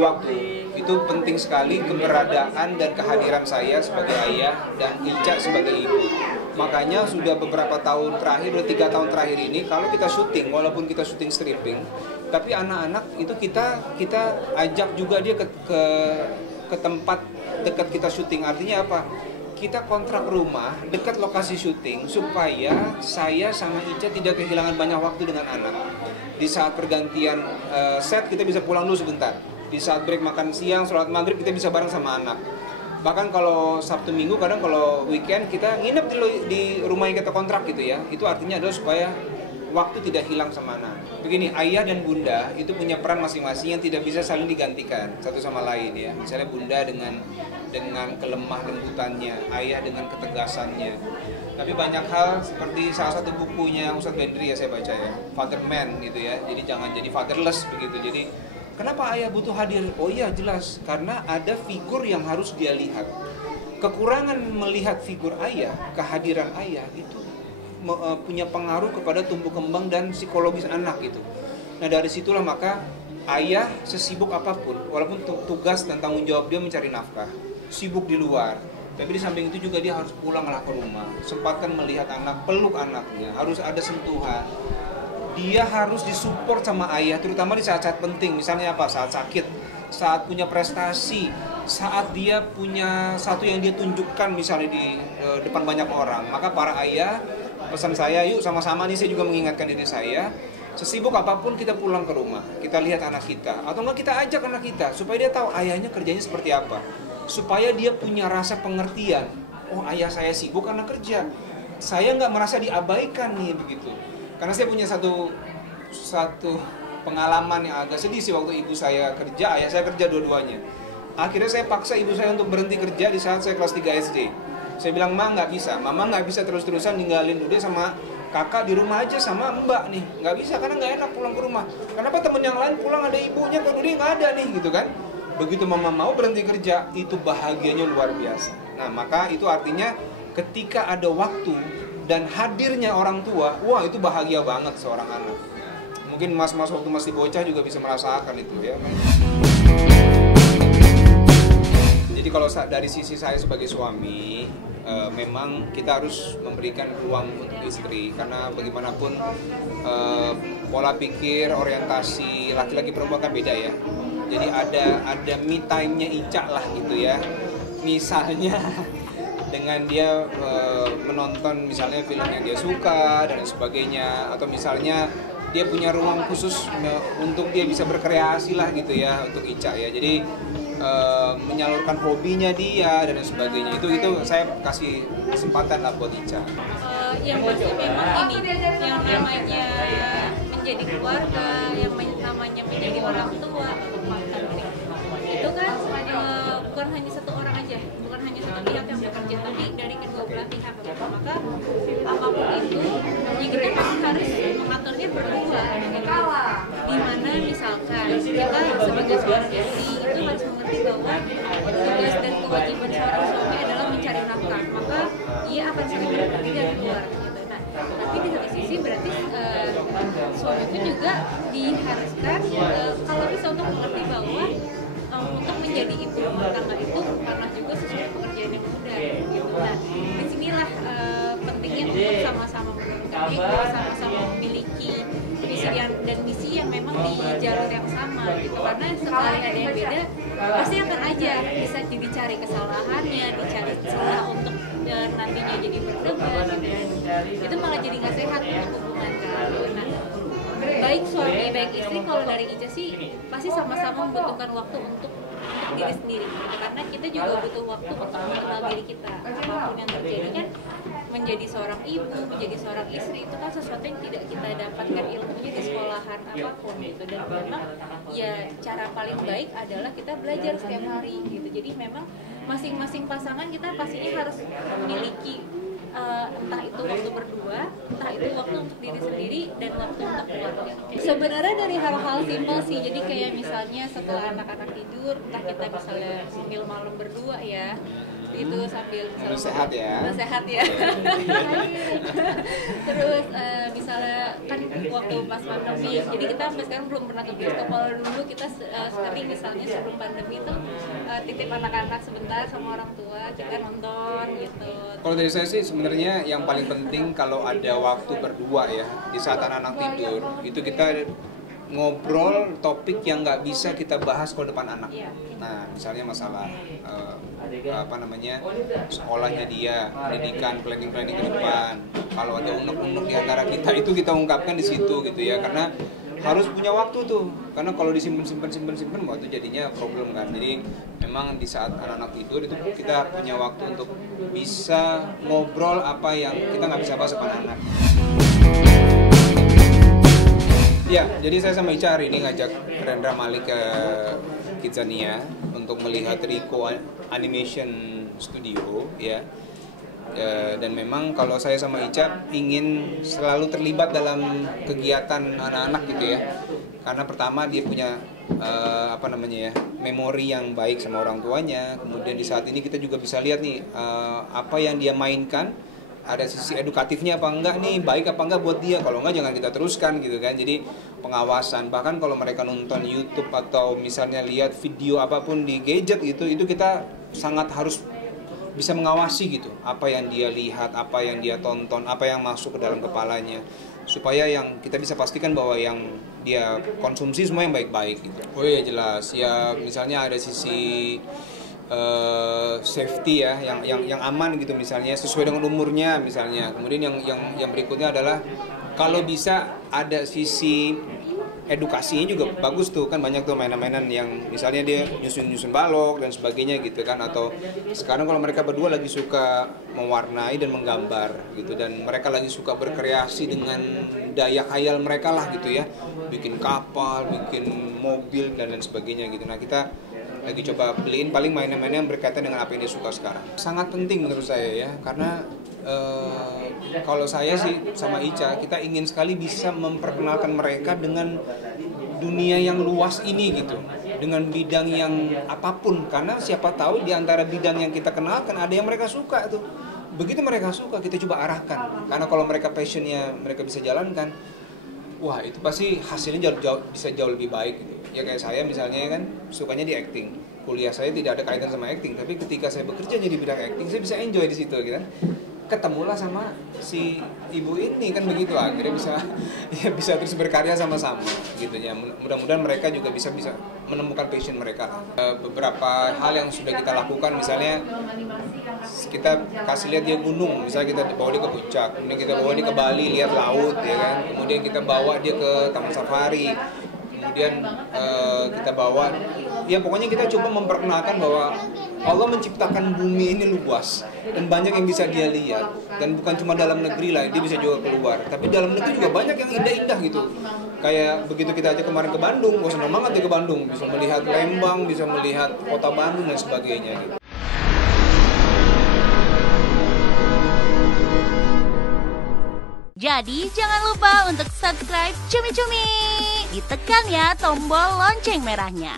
waktu. Itu penting sekali keberadaan dan kehadiran saya sebagai ayah dan Ica sebagai ibu. Makanya sudah beberapa tahun terakhir, udah 3 tahun terakhir ini, kalau kita syuting, walaupun kita syuting stripping, tapi anak-anak itu kita ajak juga dia ke tempat dekat kita syuting. Artinya apa? Kita kontrak rumah dekat lokasi syuting supaya saya sama Ica tidak kehilangan banyak waktu dengan anak. Di saat pergantian set kita bisa pulang dulu sebentar. Di saat break makan siang, sholat maghrib kita bisa bareng sama anak. Bahkan kalau Sabtu Minggu, kadang kalau weekend kita nginep di rumah yang kita kontrak gitu ya. Itu artinya adalah supaya waktu tidak hilang sama anak. Begini, ayah dan bunda itu punya peran masing-masing yang tidak bisa saling digantikan satu sama lain ya. Misalnya bunda dengan kelemah lembutannya, ayah dengan ketegasannya. Tapi banyak hal seperti salah satu bukunya Ustadz Bendri ya saya baca ya, Father Man gitu ya. Jadi jangan jadi fatherless begitu. Jadi kenapa ayah butuh hadir? Oh iya jelas, karena ada figur yang harus dia lihat. Kekurangan melihat figur ayah, kehadiran ayah itu punya pengaruh kepada tumbuh kembang dan psikologis anak gitu. Nah dari situlah maka ayah sesibuk apapun, walaupun tugas dan tanggung jawab dia mencari nafkah, sibuk di luar, tapi di samping itu juga dia harus pulanglah ke rumah, sempatkan melihat anak, peluk anaknya, harus ada sentuhan. Dia harus disupport sama ayah, terutama di saat-saat penting, misalnya apa? Saat sakit, saat punya prestasi, saat dia punya satu yang dia tunjukkan misalnya di depan banyak orang. Maka para ayah, pesan saya, yuk sama-sama nih saya juga mengingatkan diri saya, sesibuk apapun kita pulang ke rumah, kita lihat anak kita, atau enggak kita ajak anak kita, supaya dia tahu ayahnya kerjanya seperti apa, supaya dia punya rasa pengertian, oh ayah saya sibuk karena kerja, saya nggak merasa diabaikan nih begitu. Karena saya punya satu pengalaman yang agak sedih sih waktu ibu saya kerja, ayah saya kerja dua-duanya. Akhirnya saya paksa ibu saya untuk berhenti kerja di saat saya kelas 3 SD. Saya bilang, Ma nggak bisa, Mama nggak bisa terus-terusan ninggalin Dude sama kakak di rumah aja sama Mbak nih. Nggak bisa karena nggak enak pulang ke rumah. Kenapa temen yang lain pulang ada ibunya, kok Dude nggak ada nih gitu kan. Begitu Mama mau berhenti kerja, itu bahagianya luar biasa. Nah maka itu artinya ketika ada waktu dan hadirnya orang tua, wah itu bahagia banget seorang anak. Mungkin mas-mas waktu masih bocah juga bisa merasakan itu ya. Jadi kalau dari sisi saya sebagai suami, memang kita harus memberikan ruang untuk istri, karena bagaimanapun pola pikir, orientasi laki-laki perempuan kan beda ya. Jadi ada me time-nya Ica lah gitu ya. Misalnya dengan dia menonton misalnya film yang dia suka dan sebagainya, atau misalnya dia punya ruang khusus untuk dia bisa berkreasi lah gitu ya untuk Ica ya. Jadi menyalurkan hobinya dia dan sebagainya, itu saya kasih kesempatan lah buat Ica. Yang pasti memang ini yang namanya menjadi keluarga, yang namanya menjadi orang tua atau mantan, itu kan bukan hanya satu orang aja, bukan hanya satu pihak yang bekerja, tapi dari kedua belah pihak. Maka apapun itu yang kita harus mengaturnya berdua. Dimana misalkan kita sebagai seorang istri itu harus mengerti bahwa tugas dan kewajiban seorang suami adalah mencari nafkah, maka ia akan sering bekerja dari luar gitu. Nah, tapi di satu sisi berarti suami pun juga diharuskan kalau bisa untuk mengerti bahwa untuk menjadi ibu rumah tangga itu bukanlah juga sesuatu pekerjaan yang mudah gitu. Nah, disinilah pentingnya untuk sama-sama mengerti, sama-sama memiliki visi dan misi yang memang di jalur yang sama gitu. Karena sekali ada yang beda, pasti akan aja bisa dicari kesalahannya, dicari celah untuk nantinya jadi berdebat gitu. Itu malah jadi nggak sehat untuk hubungan kan. Nah, baik suami baik istri, kalau dari Ica sih pasti sama-sama membutuhkan waktu untuk diri sendiri gitu. Karena kita juga butuh waktu untuk mengenal diri kita. Apapun yang terjadi kan, menjadi seorang ibu, menjadi seorang istri itu kan sesuatu yang tidak kita dapatkan ilmunya di sekolahan apapun gitu. Dan memang ya cara paling baik adalah kita belajar setiap hari gitu. Jadi memang masing-masing pasangan kita pastinya harus memiliki entah itu waktu berdua, entah itu waktu untuk diri sendiri dan waktu untuk keluarga. Sebenarnya dari hal-hal simpel sih, jadi kayak misalnya setelah anak-anak tidur, entah kita misalnya sambil malam berdua ya, itu sambil sehat ya. Sehat ya. Terus misalnya kan waktu pas pandemi, jadi kita sampai sekarang belum pernah ke bioskop. Kalau dulu kita sekali misalnya sebelum pandemi itu titip anak-anak sebentar sama orang tua, kita nonton gitu. Kalau dari saya sih sebenarnya yang paling penting kalau ada waktu berdua ya, di saat anak-anak tidur, itu kita ngobrol topik yang nggak bisa kita bahas kalau depan anak. Nah, misalnya masalah sekolahnya dia, pendidikan, planning ke depan. Kalau ada unek-unek di antara kita, itu kita ungkapkan di situ gitu ya, karena harus punya waktu tuh, karena kalau disimpan waktu jadinya problem kan. Jadi memang di saat anak-anak tidur itu kita punya waktu untuk bisa ngobrol apa yang kita nggak bisa bahas sama anak. Ya, jadi saya sama Ica hari ini ngajak Rendra Malik ke Kidzania untuk melihat Rico Animation Studio ya. Dan memang kalau saya sama Ica ingin selalu terlibat dalam kegiatan anak-anak gitu ya. Karena pertama dia punya memori yang baik sama orang tuanya. Kemudian di saat ini kita juga bisa lihat nih apa yang dia mainkan, ada sisi edukatifnya apa enggak nih, baik apa enggak buat dia. Kalau enggak jangan kita teruskan gitu kan. Jadi pengawasan, bahkan kalau mereka nonton YouTube atau misalnya lihat video apapun di gadget itu kita sangat harus bisa mengawasi gitu, apa yang dia lihat, apa yang dia tonton, apa yang masuk ke dalam kepalanya, supaya yang kita bisa pastikan bahwa yang dia konsumsi semua yang baik-baik gitu. Oh iya jelas ya, misalnya ada sisi safety ya, yang aman gitu misalnya, sesuai dengan umurnya misalnya. Kemudian yang berikutnya adalah kalau bisa ada sisi edukasinya juga bagus tuh, kan banyak tuh mainan-mainan yang misalnya dia nyusun balok dan sebagainya gitu kan. Atau sekarang kalau mereka berdua lagi suka mewarnai dan menggambar gitu, dan mereka lagi suka berkreasi dengan daya khayal mereka lah gitu ya, bikin kapal, bikin mobil dan lain sebagainya gitu. Nah kita lagi coba beliin paling mainan-mainan yang berkaitan dengan apa yang dia suka sekarang. Sangat penting menurut saya ya, karena kalau saya sih sama Ica, kita ingin sekali bisa memperkenalkan mereka dengan dunia yang luas ini gitu, dengan bidang yang apapun, karena siapa tahu di antara bidang yang kita kenalkan ada yang mereka suka tuh. Begitu mereka suka, kita coba arahkan, karena kalau mereka passionnya mereka bisa jalankan, wah itu pasti hasilnya bisa jauh lebih baik gitu. Ya kayak saya misalnya kan sukanya di acting, kuliah saya tidak ada kaitan sama acting, tapi ketika saya bekerja di bidang acting saya bisa enjoy di situ gitu kan. Ketemulah sama si ibu ini kan begitu, akhirnya bisa terus berkarya sama-sama gitu ya. Mudah-mudahan mereka juga bisa menemukan passion mereka. Beberapa hal yang sudah kita lakukan, misalnya kita kasih lihat dia gunung, misalnya kita bawa dia ke puncak, kemudian kita bawa dia ke Bali lihat laut ya kan, kemudian kita bawa dia ke taman safari, kemudian kita bawa ya pokoknya kita coba memperkenalkan bahwa Allah menciptakan bumi ini luas dan banyak yang bisa dia lihat, dan bukan cuma dalam negeri lah, dia bisa juga keluar, tapi dalam negeri juga banyak yang indah-indah gitu. Kayak begitu kita aja kemarin ke Bandung, gue senang banget ya ke Bandung, bisa melihat Lembang, bisa melihat kota Bandung dan sebagainya gitu. Jadi jangan lupa untuk subscribe Cumi Cumi. Ditekan ya tombol lonceng merahnya.